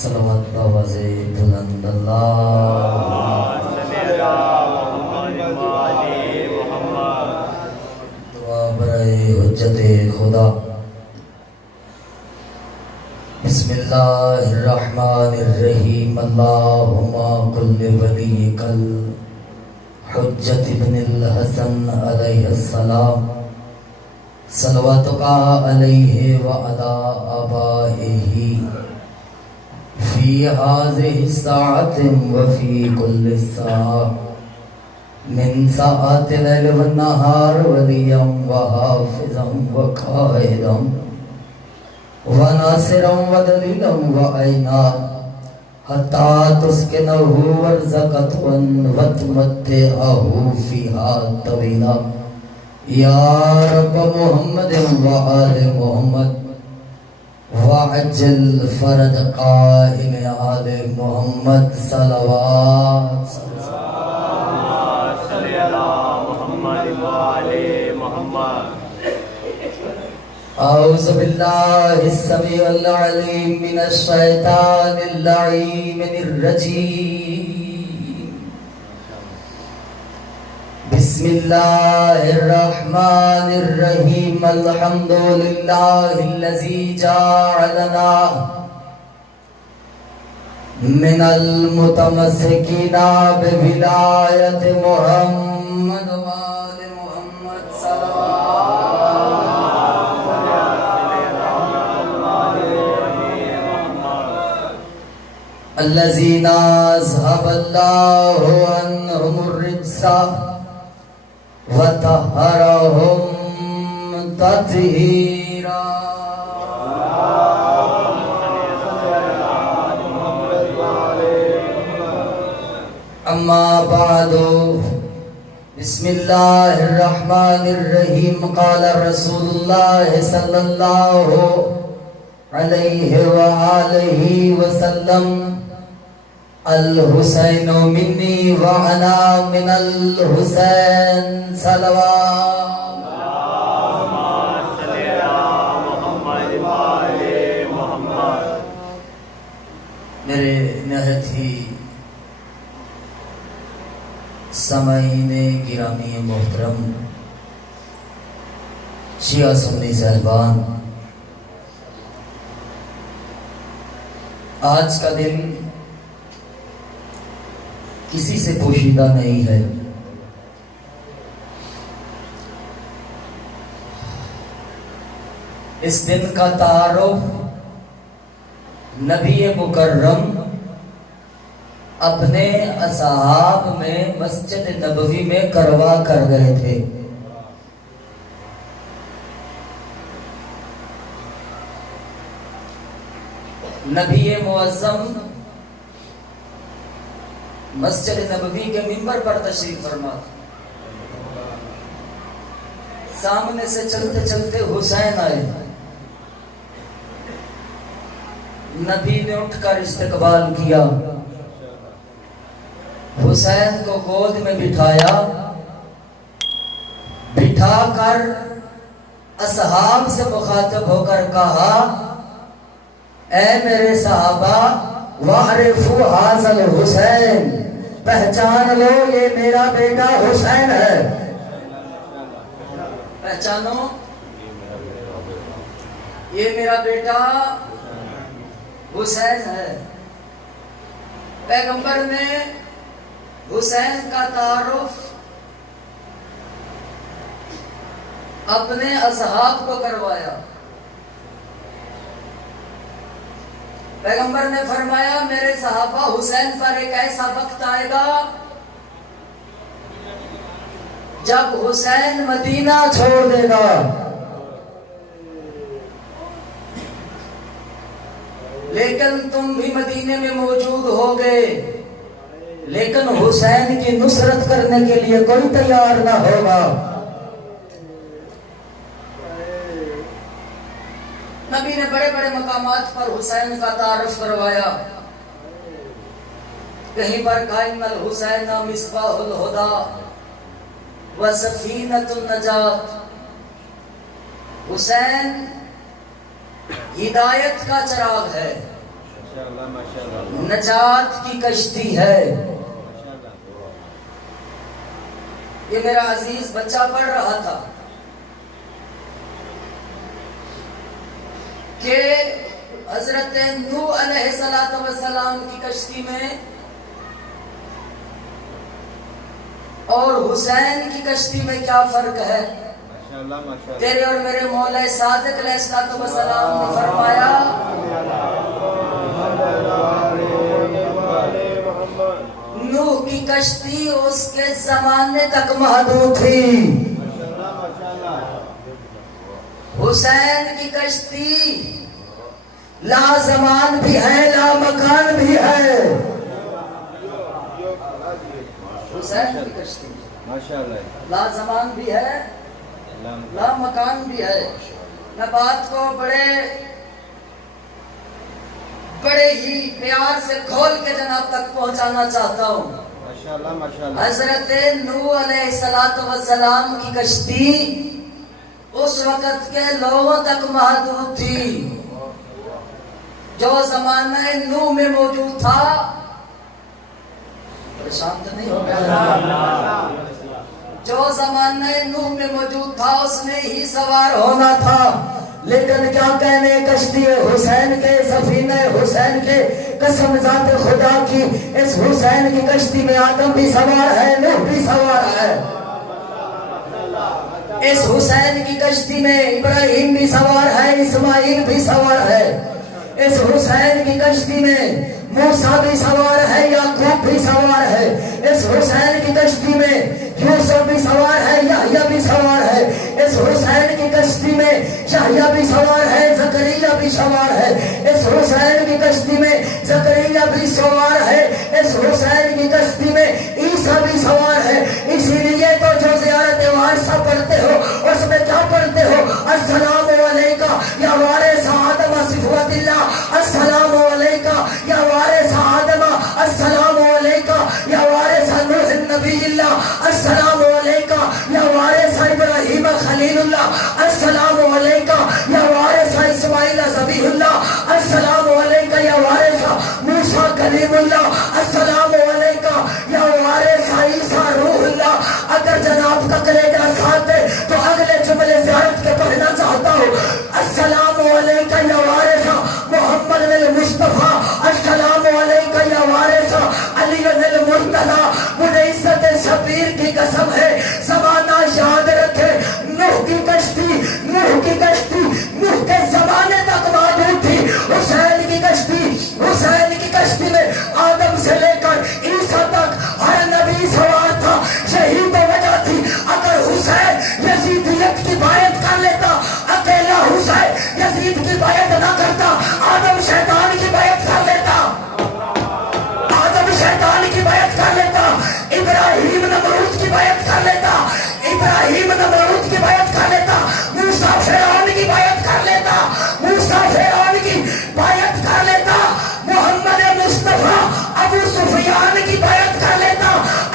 صلوات باواز بلند دعا برائے حجت خدا۔ بسم اللہ الرحمن الرحیم اللہم کل ولیک الحجت ابن الحسن علیہ السلام صلواتک علیہ وعلی آبائہ فی هذه الساعة وفي كل ساعة من ساعات الليل والنهار وليا وحافظا وقائدا وناصرا ودليلا وعينا حتى تسكنه ورزقته وتمتعه فيها طويلا يا رب محمد وآل محمد وعجل فرج قائم آل محمد صلوات صلی اللہ محمد وآل محمد۔ اعوذ باللہ السمیع العلیم من الشیطان اللعین الرجیم۔ بسم اللہ الرحمن الرحیم الحمد للہ الذی جعلنا من المتمسکین بولایت محمد وآل محمد صلوات الذین اذهب اللہ عنہم الرجس وطهرهم تطهيرا۔ اما بعد بسم اللہ الرحمن الرحیم قال رسول اللہ صلی اللہ علیہ وآلہ وسلم الحسین منی وانا من الحسین صلوات صلی اللہ محمد وآل محمد۔ میرے نہایت ہی سامعین گرامی محترم شیعہ سنی صاحبان، آج کا دن کسی سے پوشیدہ نہیں ہے۔ اس دن کا تعارف نبی مکرم اپنے اصحاب میں مسجد نبوی میں کروا کر گئے تھے۔ نبی معظم مسجد نبوی کے منبر پر تشریف فرما، سامنے سے چلتے چلتے حسین آئے، نبی نے اٹھ کر استقبال کیا، حسین کو گود میں بٹھایا، بٹھا کر اصحاب سے مخاطب ہو کر کہا اے میرے صحابہ وَعْرِفُوا هَذَا الْحُسَيْنِ، پہچان لو یہ میرا بیٹا حسین ہے، پہچانو یہ میرا بیٹا حسین ہے۔ پیغمبر نے حسین کا تعارف اپنے اصحاب کو کروایا۔ پیغمبر نے فرمایا میرے صحابہ حسین پر ایک ایسا وقت آئے گا جب حسین مدینہ چھوڑ دے گا، لیکن تم بھی مدینے میں موجود ہوگے، لیکن حسین کی نصرت کرنے کے لیے کوئی تیار نہ ہوگا۔ نبی نے بڑے بڑے مقامات پر حسین کا تعارف کروایا، کہیں پر کہا ان الحسین مصباح الہدی وسفینۃ النجات، حسین ہدایت کا چراغ ہے، نجات کی کشتی ہے. یہ میرا عزیز بچہ پڑھ رہا تھا کہ حضرت نوح علیہ السلام کی کشتی میں اور حسین کی کشتی میں کیا فرق ہے. تیرے اور میرے مولا صادق علیہ السلام نے فرمایا نوح کی کشتی اس کے زمانے تک محدود تھی، حسین کی کشتی لا زمان بھی ہے لا مکان بھی ہے. حسین کی کشتی لا زمان بھی ہے لا مکان بھی ہے. میں بات کو بڑے ہی پیار سے کھول کے جناب تک پہنچانا چاہتا ہوں. حضرت نوح علیہ السلام کی کشتی اس وقت کے لوگوں تک محدود تھی. جو زمانہ نوح میں موجود تھا، پریشان تو نہیں ہو گیا، جو زمانہ نوح میں موجود تھا اس میں ہی سوار ہونا تھا. لیکن کیا کہنے کشتی حسین کے، سفینہ حسین کے، قسم ذات خدا کی اس حسین کی کشتی میں آدم بھی سوار ہے، نوح بھی سوار ہے. اس حسین کی کشتی میں ابراہیم بھی سوار ہے، اسماعیل بھی سوار ہے. اس حسین کی کشتی میں موسیٰ بھی سوار ہے، یعقوب بھی سوار ہے. اس حسین کی کشتی میں یوسف بھی سوار ہے، یحییٰ بھی سوار ہے. اس حسین کی کشتی میں یحییٰ بھی سوار ہے، زکریا بھی سوار ہے. اس حسین کی کشتی میں زکریا بھی سوار ہے. اس حسین کی کشتی میں عیسیٰ بھی سوار ہے. اسی لیے تو جو زیارت وارثہ پڑھتے ہو اس میں کیا پڑھتے ہو؟ السلام علیکہ یا وارث آدم صفوت اللہ، السلام علیکہ یا وارث آدم، السلام علیکہ یا وارث نوح نبی اللہ، السلام علیکہ یا وارث ابراہیم خلیل اللہ، السلام علیکہ یا وارث اسماعیل ذبیح اللہ، السلام علیکہ یا وارث موسیٰ کلیم اللہ، السلام علیکہ یا وارث عیسیٰ روح اللہ. اگر جناب کا کلیجہ ساتھ ہے تو اگلے جملے زیارت کے پڑھنا چاہتا ہوں. السلام علیکہ یا وارث محمد المصطفیٰ، السلام علیکہ یا وارث علی المرتضیٰ. مجھے عزت شبیر کی قسم ہے، زمانہ یاد رکھے نوح کی کشتی، نوح کی کشتی نوح کے زمانے تک محدود تھی. حسین کی کشتی، حسین کی کشتی میں آدم سے لے کر عیسیٰ تک ہر نبی سوار تھا. یہی تو وجہ تھی. اگر حسین یزیدیت کی بیعت کر لیتا، اکیلا حسین یزید کی بیعت نہ کرتا، آدم شیطان کی بیعت کر لیتا، آدم شیطان کی بیعت کر لیتا، ابراہیم نمرود کی بیعت کر لیتا، ابراہیم نمرود کی بیعت کر لیتا، موسیٰ فرعون کی بیعت کر لیتا، موسیٰ فرعون کی بیعت کر لیتا، محمد مصطفیٰ ابو سفیان کی بیعت کر لیتا،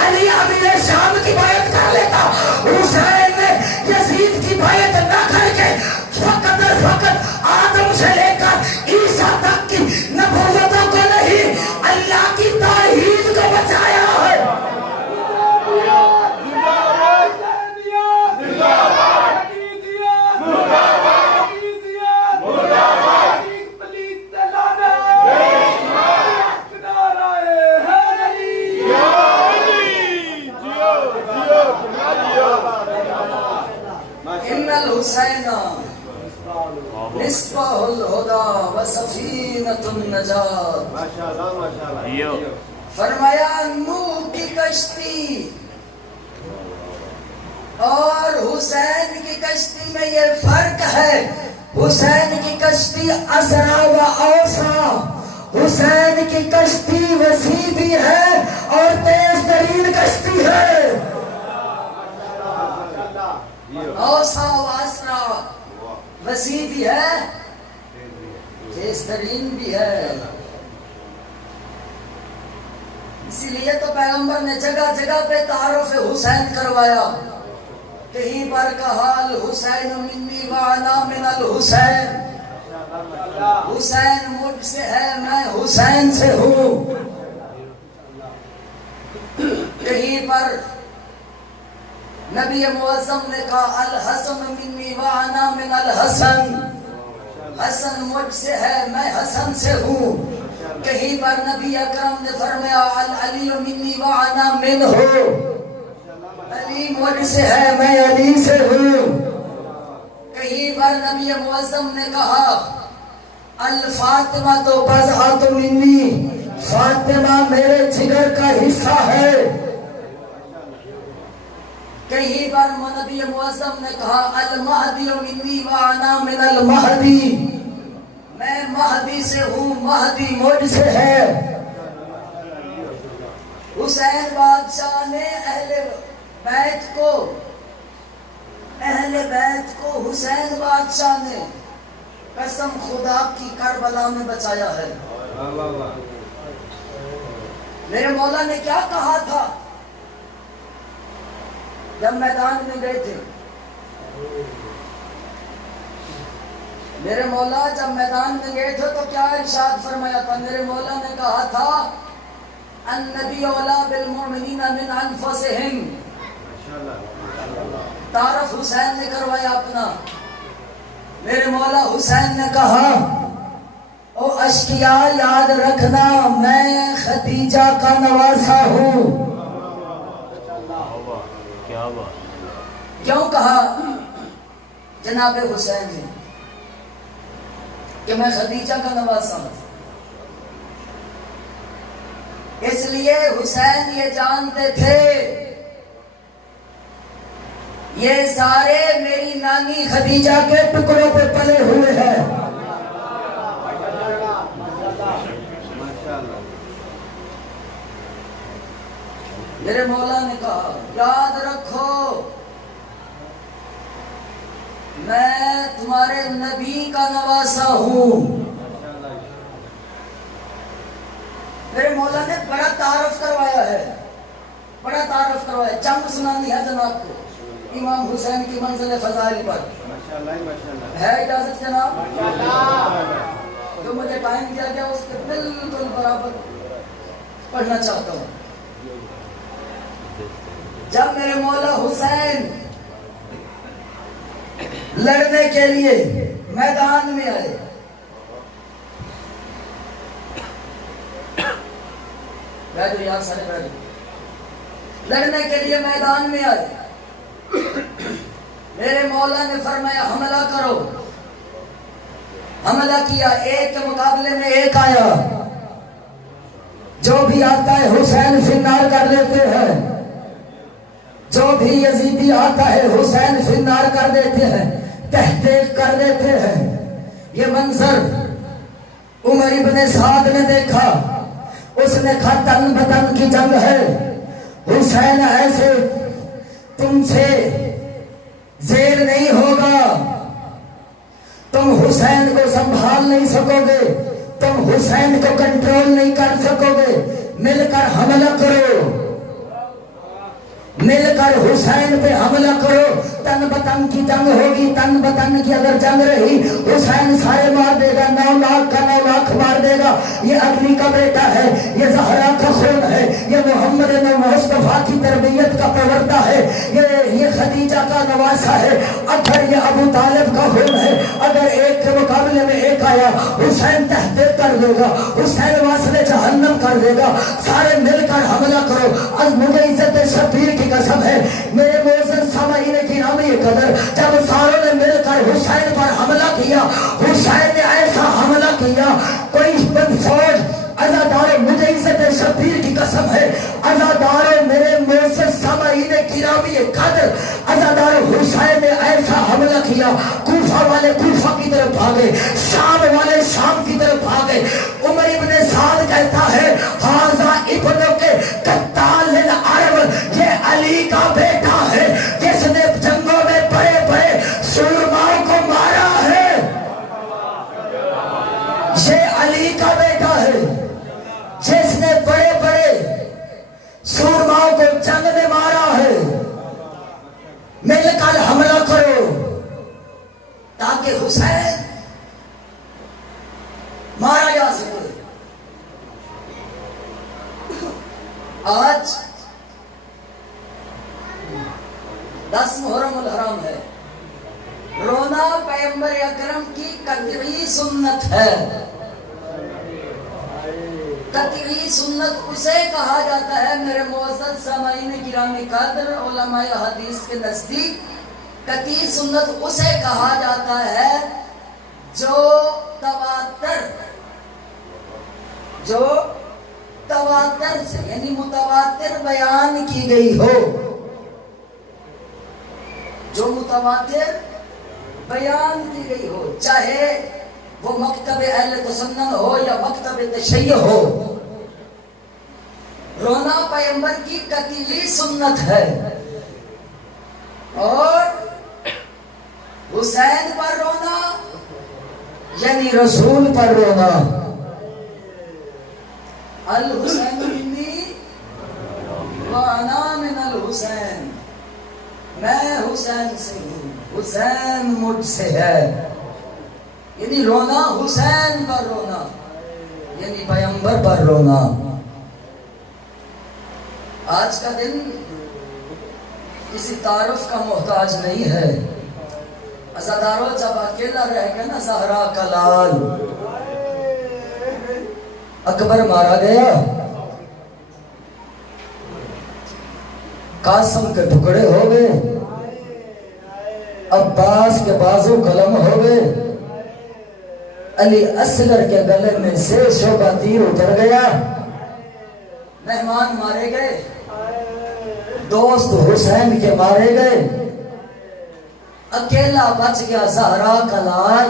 علی امیر شام کی بیعت کر لیتا. حسین نے یزید کی بیعت نہ کر کے فقط اور فقط آدم سے لے کر عیسیٰ تک کی نبوتوں کو نہیں، اللہ کی توحید کو بچایا ہے. ان الحسین مصباح الہدی و سفینۃ النجات. فرمایا نوح کی کشتی اور حسین کی کشتی میں یہ فرق ہے. حسین کی کشتی اسرا و اوسع، حسین کی کشتی وسیع بھی ہے اور تیز ترین کشتی ہے. اوسع و اسرا، وسیع بھی ہے تیز ترین بھی ہے. اسی لیے تو پیغمبر نے جگہ جگہ پہ تعارف حسین کروایا. کہیں پر کہا الحسین منی وانا من الحسین، حسین مجھ مجھ سے ہے میں حسین سے ہوں. کہیں پر نبی معظم نے کہا الحسن منی وانا من الحسن، حسن مجھ سے ہے میں حسن سے ہوں. کہیں پر نبی اکرم نے فرمایا العلی منی وانا منہ، علی مجھ سے ہے میں علی سے ہوں. کہیں پر نبی معظم نے کہا الفاطمہ تو بضعۃ منی، فاطمہ میرے جگر کا حصہ ہے. کہیں پر نبی معظم نے کہا المہدی منی وانا من المہدی، میں مہدی سے ہوں مہدی مجھ سے ہے. حسین بادشاہ نے اہل بیت کو حسین بادشاہ نے قسم خدا کی کربلا میں بچایا ہے. میرے مولا نے کیا کہا تھا جب میدان میں گئے تھے؟ میرے مولا جب میدان میں گئے تھے تو کیا ارشاد فرمایا تھا؟ میرے مولا نے کہا تھا النبی اولی بالمؤمنین من انفسہم. تعارف حسین نے کروایا اپنا. میرے مولا حسین نے کہا او اشقیا یاد رکھنا میں خدیجہ کا نواسا ہوں. کیوں کہا جناب حسین نے کہ میں خدیجہ کا نواسا ہوں؟ اس لیے حسین یہ جانتے تھے یہ سارے میری نانی خدیجہ کے ٹکڑوں پہ پلے ہوئے ہیں. میرے مولا نے کہا یاد رکھو میں تمہارے نبی کا نواسا ہوں. میرے مولا نے بڑا تعارف کروایا ہے، بڑا تعارف کروایا. جنگ سنانی ہے جناب کو امام حسین کی منزل فضائل پر. ہے اجازت جناب؟ جو مجھے ٹائم دیا گیا اس کے بالکل برابر پڑھنا چاہتا ہوں. جب میرے مولا حسین لڑنے کے لیے میدان میں آئے، یہاں سارے لڑنے کے لیے میدان میں آئے، میرے مولا نے فرمایا حملہ کرو. حملہ کیا، ایک کے مقابلے میں ایک آیا. جو بھی آتا ہے حسین فنار کر لیتے ہیں، جو بھی یزیدی آتا ہے حسین فنار کر دیتے ہیں، تحقیق کر دیتے ہیں. یہ منظر عمر ابن سعد نے دیکھا. اس نے کہا تن بتن کی جنگ ہے، حسین ایسے تم سے زیر نہیں ہوگا، تم حسین کو سنبھال نہیں سکو گے، تم حسین کو کنٹرول نہیں کر سکو گے. مل کر حملہ کرو، مل کر حسین پہ حملہ کرو. تن بتن کی جنگ ہوگی. تن بتن کی اگر جنگ رہی حسین سارے مار دے گا، 9 لاکھ کا 9 لاکھ مار دے گا. یہ علی کا بیٹا ہے، یہ زہرا کا خون ہے، یہ محمد مصطفیٰ کی تربیت کا پروردہ ہے، یہ خدیجہ کا نواسا ہے. اگر یہ ابو طالب کا خون ہے، اگر ایک کے مقابلے میں ایک آیا حسین تحقیق کر دے گا، حسین واسلے جہنم کر دے گا. سارے مل کر حملہ کرو. آج مجھے عزت شبیر کی قسم ہے میرے معزز سامعین کرام یہ قدر، جب ساروں نے مل کر حسین پر حملہ کیا، حسین نے ایسا حملہ کیا کوئی فوج عزادار، مجھے عزت شبیر کی قسم ہے عزادار میرے معزز سامعین کرام یہ قدر، عزادار حسین نے ایسا حملہ کیا کوفہ والے کوفہ کی طرف بھاگے، شام والے شام کی طرف بھاگے. عمر ابن سعد کہتا ہے حاذا ابن کے قتال العرب، یہ علی کا بیٹا ہے جس نے جنگوں میں بڑے بڑے سورماؤں کو مارا ہے. یہ علی کا بیٹا ہے جس نے بڑے بڑے سورماؤں کو جنگ میں مارا ہے. مل کر حملہ کرو تاکہ حسین مارا جا آج 10 محرم الحرام ہے. رونا پیغمبر اکرم کی قطعی سنت ہے. قطعی سنت اسے کہا جاتا ہے میرے معزز سامعین گرامی قدر علماء حدیث کے نزدیک. قطعی سنت اسے کہا جاتا ہے جو تواتر سے یعنی متواتر بیان کی گئی ہو. جو متواتر بیان کی گئی ہو، چاہے وہ مکتب اہل تسنن ہو یا مکتب تشیع ہو. رونا پیغمبر کی قطعی سنت ہے. اور حسین پر رونا یعنی رسول پر رونا. الحسین منی وانا من الحسین، میں حسین سے ہوں، حسین مجھ سے ہے. یعنی رونا حسین پر رونا یعنی پیغمبر پر رونا. آج کا دن کسی تعارف کا محتاج نہیں ہے. عزادارو جب اکیلا رہ گیا نا زہرا کا لال، اکبر مارا گیا، قاسم کے ٹکڑے ہو گئے، عباس کے بازو قلم ہو گئے، علی اصغر کے گلے میں سے شعبہ تیر اتر گیا، مہمان مارے گئے، دوست حسین کے مارے گئے، اکیلا بچ گیا زہرا کا لال.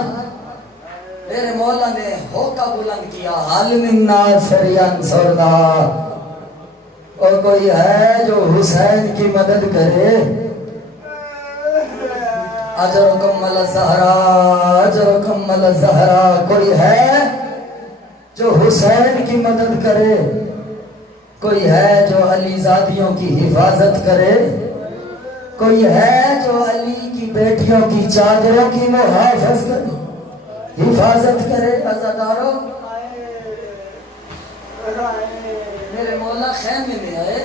میرے مولا نے ہوکا بلند کیا، حال من ناصر ینصرنا. اور کوئی ہے جو حسین کی مدد کرے؟ اجرکم الزہرا اجرکم الزہرا. کوئی ہے جو حسین کی مدد کرے؟ کوئی ہے جو علی زادیوں کی حفاظت کرے؟ کوئی ہے جو علی کی بیٹیوں کی چادروں کی محافظت کرے، حفاظت کرے؟ عزادارو میرے مولا خیمے میں آئے.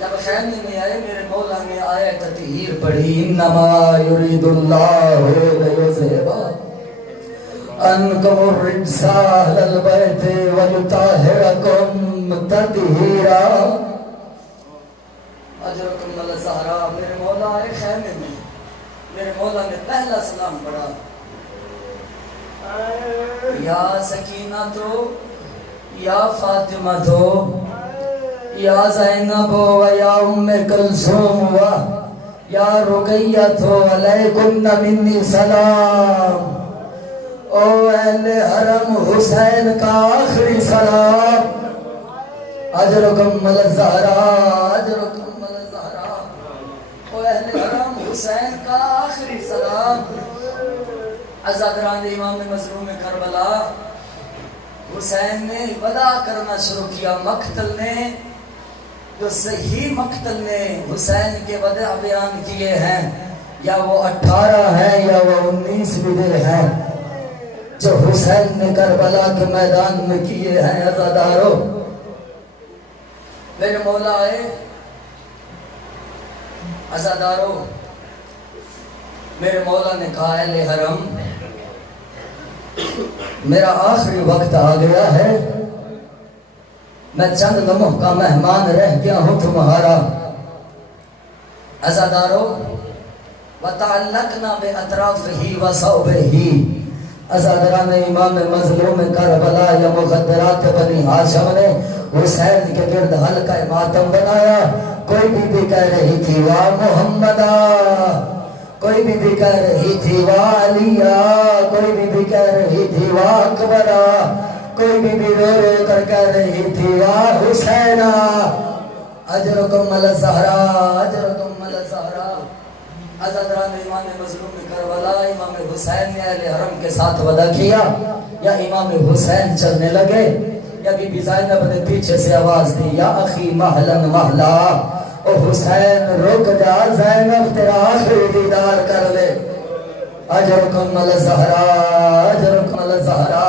جب خیمے میں آئے میرے مولا نے آیت تطہیر پڑھی، انما یرید اللہ لیذھب عنکم الرجس اہل البیت ویطہرکم تطہیرا. اجرکم الزہرا. میرے مولا آئے خیمے میں، میرے مولا نے پہلا سلام پڑھا، یا سکینہ تو، یا فاطمہ تو، یا زینب و یا ام کلثوم و یا رقیہ تو، علیکن منی سلام. او اہل حرم حسین کا آخری سلام. اجرکم الزہرا اجرکم الزہرا. او اہل حرم حسین کا آخری سلام. عزادران امام مظلوم کربلا، حسین نے وداع کرنا شروع کیا. مقتل نے، جو صحیح مقتل نے حسین کے وداع بیان کیے ہیں، یا وہ 18 ہیں یا وہ 19 وداع ہیں جو حسین نے کربلا کے میدان میں کیے ہیں. عزادارو میرے مولا آئے. عزادارو میرے مولا نے کہا، اہل حرم میرا آخری وقت آ گیا ہے، میں چند لمحوں کا مہمان رہ گیا ہوں تمہارا. عزادارو وَتَعَلَّقْنَا بِأَطْرَافِهِ وَصَوْبِهِ. عزادران امام مظلوم کربلا یا مخدرات بنی ہاشم نے حسین کے گرد حلقہ ماتم بنایا. کوئی بھی کہہ رہی تھی وا محمدہ، کوئی بھی کہہ رہی تھی وا علیہ، کوئی بھی کہہ رہی تھی وا اکبرہ، کوئی بھی رو رو کر کہہ رہی تھی وا حسینہ. اجرکم الزہرا اجرکم الزہرا. عزادران امام مظلوم کربلا، امام حسین نے اہل حرم کے ساتھ وعدہ کیا. یا امام حسین چلنے لگے یا بی بی زینب نے پیچھے سے آواز دی، یا اخی محلن محلا. او حسین رک جا، زینب تیرا آخری دیدار کر لے. اجرکم الزہرا اجرکم الزہرا.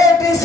ABC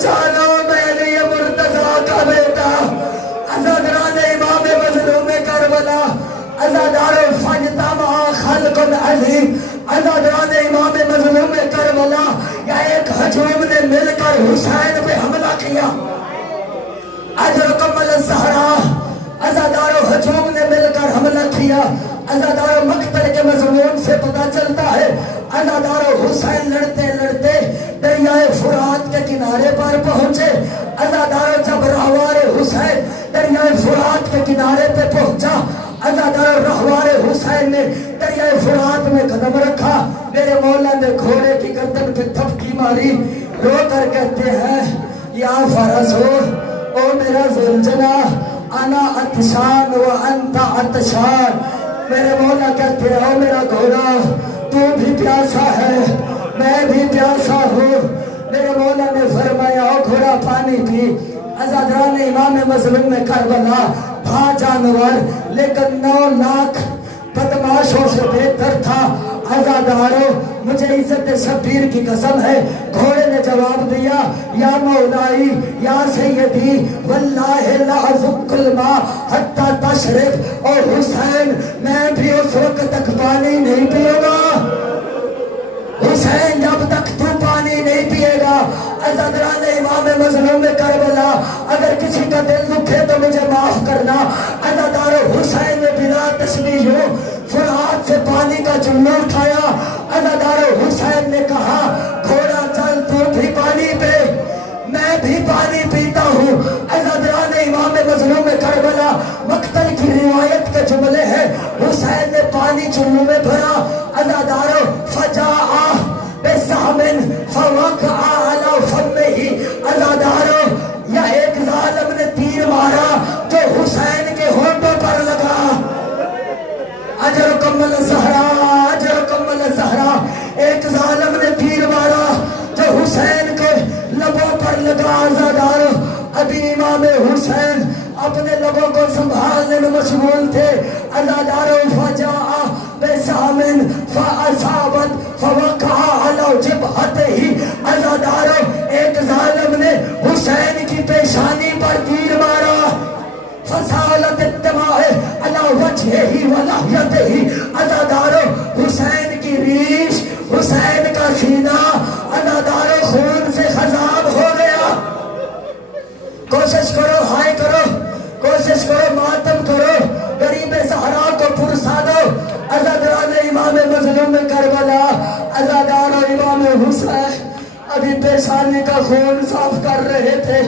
پہچانو میں علی مرتضیٰ کا بیٹا عزادران امام مظلوم کربلا عزادار فجتمع خلق عظیم عزادران امام مظلوم کربلا یا ایک ہجوم نے مل کر حسین پہ حملہ کیا اجرکم الزہرا عزادار ہجوم نے مل کر حملہ کیا عزادار مقتل کے مضمون سے پتہ چلتا ہے عزادار حسین لڑتے لڑتے دریائے فرات کے کنارے پر پہنچے عزادار جب رہوار حسین دریائے فرات کے کنارے پہ پہنچا عزادار رہوار حسین نے دریائے فرات میں قدم رکھا میرے مولا نے گھوڑے کی گردن پہ تھپکی ماری رو کر کہتے ہیں یا فرسو او میرا زلجلہ انا عطشان و انت عطشان میرے مولا کہتے ہیں او میرا گھوڑا تو بھی پیاسا ہے میں بھی پیاسا ہوں میرے مولا نے فرمایا او گھوڑا پانی پی عزادران امام مظلوم کربلا تھا جانور لیکن 9 لاکھ بدماشوں سے بہتر تھا عزادارو مجھے عزت شبیر کی قسم ہے گھوڑے نے جواب دیا یا مولائی یا سیدی واللہ لا ازق الماء حتی تشرب اور حسین میں بھی اس وقت تک پانی نہیں پیوں گا حسین جب تک تو پانی نہیں پیے گا عزادران امام مظلوم کربلا اگر کسی کا دل دکھے تو مجھے معاف کرنا عزادار حسین نے بلا تشبیہ فرات سے پانی کا چلو اٹھایا عزادار حسین نے کہا گھوڑا چل تو بھی پانی پہ میں بھی پانی پیتا ہوں عزادران امام مظلوم کربلا مقتل کی روایت کے جملے ہیں حسین نے پانی چلو میں بھرا عزادارو فجاء بسہمن فوقع علی فمہ عزادارو یا ایک ظالم نے تیر مارا جو حسین کے ہونٹوں پر لگا اجرکم الزہرا اجرکم الزہرا ایک ظالم نے تیر مارا جو حسین کے لبوں پر لگا عزادارو ابھی امام حسین اپنے لبوں کو سنبھالنے میں مشغول تھے عزادارو فجاء بسہمن فاصابت فوقع علی جبہتہ عزادارو ایک ظالم نے حسین کی پیشانی پر تیر مارا فسالت الدماء علی وجہہ ولحیتہ عزادارو حسین کی ریش حسین کا سینہ عزادارو خون سے خضاب ہو گیا کوشش کرو ہائے کرو کوشش کرو ماتم کرو غریب صحرا کو پرسا دو عزادران امام مظلوم کربلا عزادار امام حسین ابھی پیشانی کا خون صاف کر رہے تھے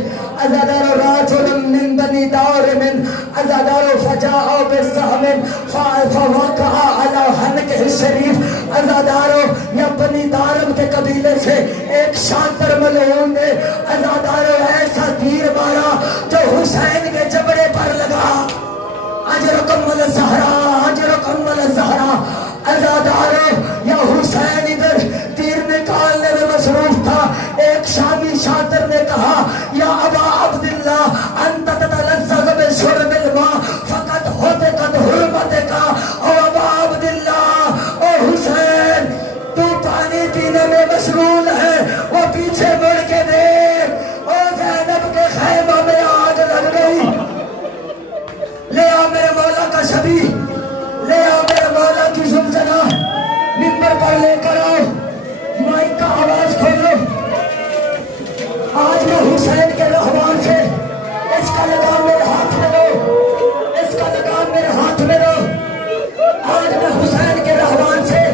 عزادار راجل من بنی دار من عزادار فجاء بسہمن فوقع علی حنکہ الشریف عزادارو یا بنی دارم کے قبیلے سے ایک شاطر ملعون نے عزادارو ایسا تیر مارا جو حسین کے جبڑے پر لگا اجرکم الزہرا اجرکم الزہرا عزادارو یا حسین ادھر تیر نکالنے میں مصروف تھا ایک شامی شاطر نے کہا یا ابا عبداللہ انت تتلذذ بشرب الماء فقط ہوتے قد حرمت کا او ابا عبداللہ او حسین تو پانی پینے میں مشغول ہے وہ پیچھے مڑ کے دیکھ او زینب کے خیمہ میں آگ لگ گئی لے آ میرے مولا کا شبیہ لے آ میرے مولا کی زلزلہ ممبر پر لے کر آؤ مائک کا آواز کھولو آج میں حسین کے رہوان سے اس کا لگام میرے ہاتھ میں دو اس کا لگام میرے ہاتھ میں دو آج میں حسین کے رہوان سے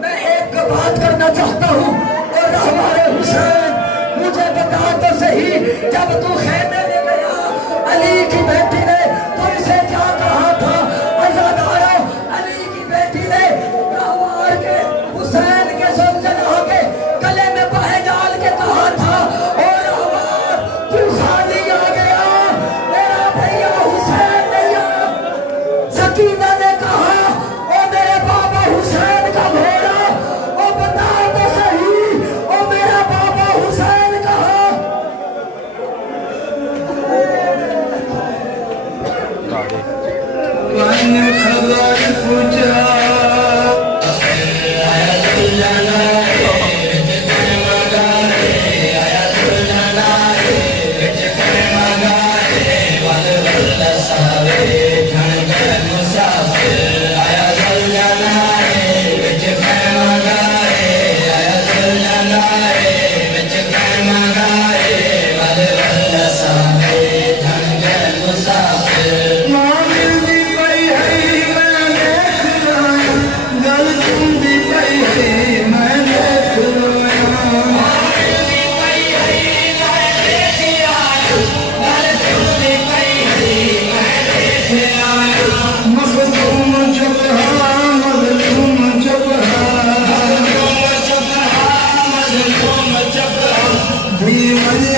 میں ایک بات کرنا چاہتا ہوں اور رہوان حسین مجھے بتا تو صحیح جب تو خیمے میں گیا علی کی بیٹی نے تو اسے کیا کہا تھا عزادارو علی کی بیٹی نے رہوار کے حسین کے زلزلہ کے گلے میں پہے ڈال کے کہا تھا اور رہوار تو خالی آ گیا میرا بھیا حسین نہیں آیا سکینہ نے کہا او میرے بابا حسین کا گھوڑا او بتا تو صحیح او میرا بابا حسین کہا مدینے